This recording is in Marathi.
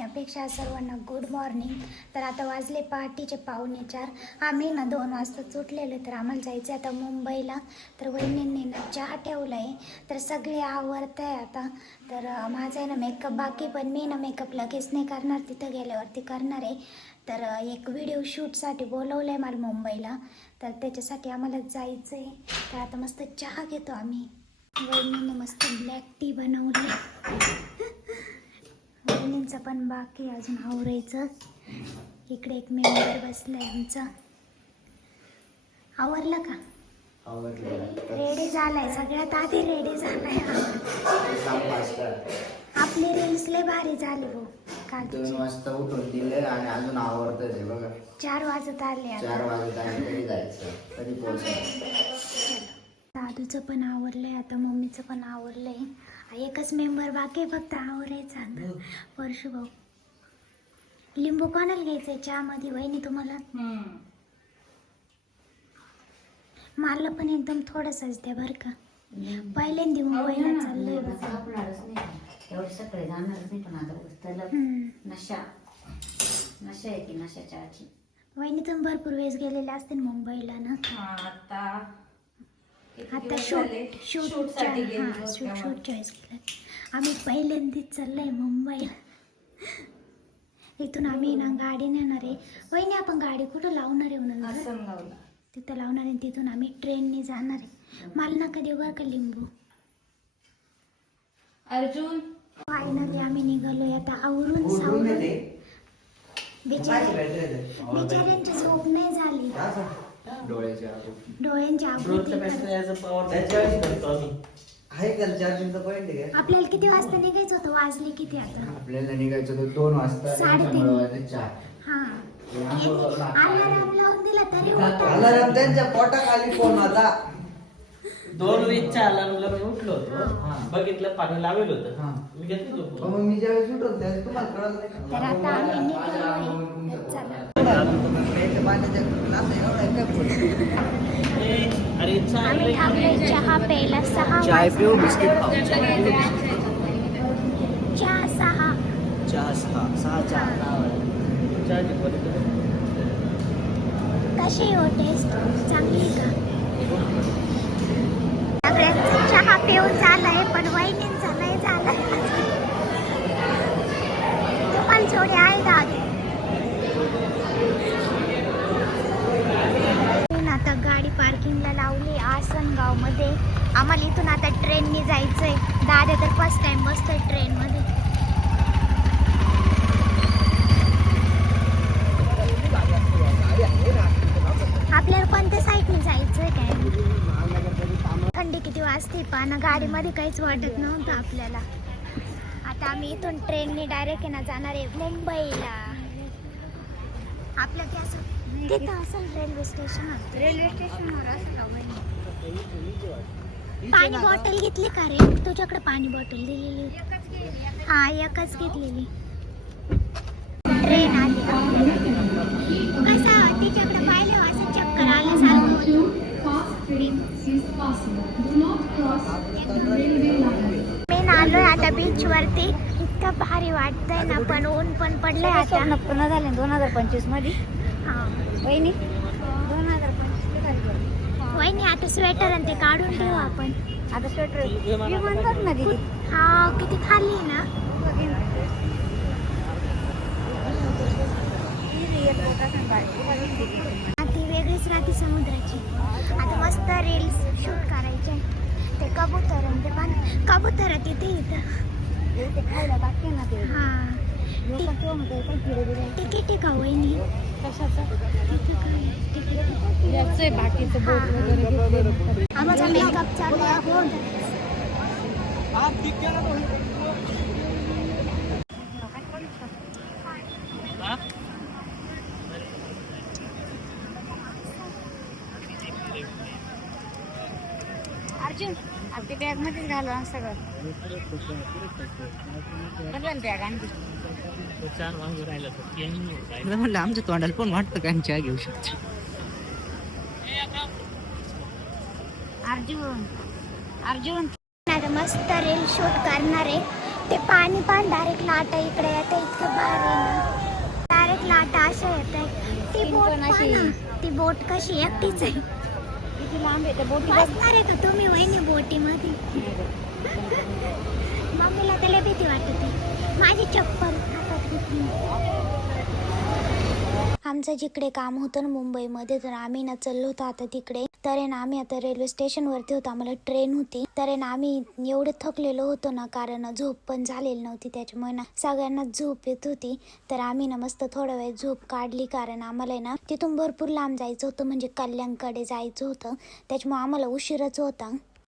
मी अपेक्षा सर्वांना गुड मॉर्निंग तर आता वाजले पहाटेचे पावणे चार. आम्ही ना दोन वाजता सुटलेलो तर आम्हाला जायचं आता मुंबईला. तर वहिनींनी ना चहा ठेवला आहे तर सगळे आवडत आहे आता. तर माझा आहे ना मेकअप बाकी पण मी ना मेकअप लगेच नाही करणार. तिथं गेल्यावरती करणार आहे. तर एक व्हिडिओ शूटसाठी बोलवलं आहे मला मुंबईला. तर त्याच्यासाठी आम्हाला जायचं आहे तर आता मस्त चहा घेतो आम्ही. वहिनीने मस्त ब्लॅक टी बनवली वहिनींचं पण बाकी अजून आवरायचं. इकडे एक मेंबर बसलाय आमचा. आवरलं का? रेडी झालाय सगळ्यात आधी रेडी झालाय. आपले रील्स लय भारी झाले भाऊ दोन कालचे वाजता उठून दिले आणि अजून आवडत आहे बघा. चार वाजत आले चार वाजत आणि कधी जायचं कधी पोहोचणार दादूचं पण आवरलंय आता मम्मीचं पण आवरलंय. एकच मेंबर बाकी आहे फक्त आवरायचं आता. वर्ष भाऊ लिंबू कोणाला घ्यायचंय? चहामध्ये वहिनी तुम्हाला? मला पण एकदम थोडंसंच द्या बरं का. पहिल्यांदा मुंबईला चाललंय जाणारच नाही पण आता त्याला हम्म. नशा. नशा आहे ती नशाच्या आधी वहिनी तुम्ही भरपूर वेळेस गेलेले असतील मुंबईला ना. आता आता शूट शूट हां शूट शूट चॉईस केलं आम्ही पहिल्यांदाच चाललंय मुंबईला. इथून आम्ही ना गाडी नेणार आहे. वहिनी आपण गाडी कुठं लावणार आहे नंतर तिथं लावणार आहे तिथून आम्ही ट्रेनने जाणार आहे. मला नका देऊ बरं का लिंबू? अर्जुन? फायनली आम्ही निघालोय. आता आवरून सावरून बिचारे बिचाऱ्यांची झोप नाही झाली. डोळ्याचे आगो डोळ्यांची आकृती आहे का चार्जिंगचा पॉईंट आहे आपल्याला किती वाजता निघायचं होतं? वाजले किती आता? आपल्याला निघायचं होतं दोन वाजता साडेतीन. वाजले चार. हा. अलाराम लावून दिला तरी होता अलाराम त्यांच्या पोटाखाली फोन होता. दोन वीसच्या अलार्मला मी उठलो होतो. बघितलं पाणी लावेल हा. होतं मी घेतलं झोपून. मग मी ज्यावेळेस उठवतो त्यावेळेस तुम्हाला कळलं नाही का? तर आता आम्ही निघालोय. तर चला. प्यायच्या पाण्याच्या ग्लास एवढा काय चहा आम्ही थांबलोय चहा प्यायला सहा चाय वाजता. पिऊ बिस्किट खाऊ. चहा सहा. चहा सहा. सहा चहा. चहाची quality बघ. कशी हो टेस्ट चांगली का? सगळ्यांचा चहा पिऊन झालाय पण वहिनींचा नाही झालाय तुम्हाला थोडी आहे दादी आता गाडी पार्किंगला आसनगावमध्ये आम्हाला इथून आता ट्रेननी जायचं आहे दादा तर फर्स्ट टाइम बसतोय ट्रेनमध्ये. आपल्याला कोणत्या साईडने जायचंय काय? थंडी किती वाजते? पण गाडीमध्ये काहीच वाटत नव्हतं आपल्याला. आता आम्ही इथून ट्रेनने डायरेक्ट ना जाणार आहे मुंबईला. आपलं ते असं तिथं असेल रेल्वे स्टेशन रेल्वे स्टेशनवर असतं म्हणजे पाणी बॉटल घेतली का रे? तुझ्याकडे पाणी बॉटल दिलेली हा एकच घेतलेली. ट्रेन आली. कसं? तिच्याकडे पाहिलं असं चक्कर आल्यासारखं होतं. मी आलोय आता बीच वरती. इतकं भारी वाटतंय ना पण ऊन पण पडलंय आता. पूर्ण झाले दोन हजार पंचवीसमध्ये. हा. पंचवीस वहिनी आता स्वेटर आणि ते काढून ठेवू आपण. आता स्वेटर बघ ना दिदी. हा किती खाली आहे ना? हा, ती वेगळीच राहते समुद्राची. आता मस्त रील्स शूट करायचे. ते कबूतर आणि ते पण कबूतर तिथे इथं. ते खायला बाकी आहे ना ते. हा. तिकीट आहे का वहिनी? कशाचं? बाकीचं बोट वगैरे अर्जुन आपली बॅग मध्येच घालू ना सगळं बदल बॅग आणखी म्हणलं आमच्या तोंडाला पण वाटत का चहा घेऊ शकतो? अर्जुन अर्जुन मस्त रेल शूट करणार आहे. ते पाणी पण डायरेक्ट लाटा इकडे येते इतकं बाहेर डायरेक्ट लाटा अशा येत आहे ती बोट ती बोट कशी एकटीच आहे. बसणार आहे तुम्ही वहिनी बोटीमध्ये. मम्मीला त्याला भीती वाटते. माझी चप्पल. आमचं जिकडे काम होतं ना मुंबईमध्ये तर आम्ही ना चाललो होतो आता तिकडे. तर ना आम्ही आता रेल्वे स्टेशनवरती होतो. आम्हाला ट्रेन होती. तर ना आम्ही एवढे थकलेलो होतो ना कारण झोप पण झालेली नव्हती. त्याच्यामुळे ना सगळ्यांना झोप येत होती. तर आम्ही ना मस्त थोडा वेळ झोप काढली कारण आम्हाला आहे ना तिथून भरपूर लांब जायचं होतं. म्हणजे कल्याणकडे जायचं होतं. त्याच्यामुळे आम्हाला उशीरच होता.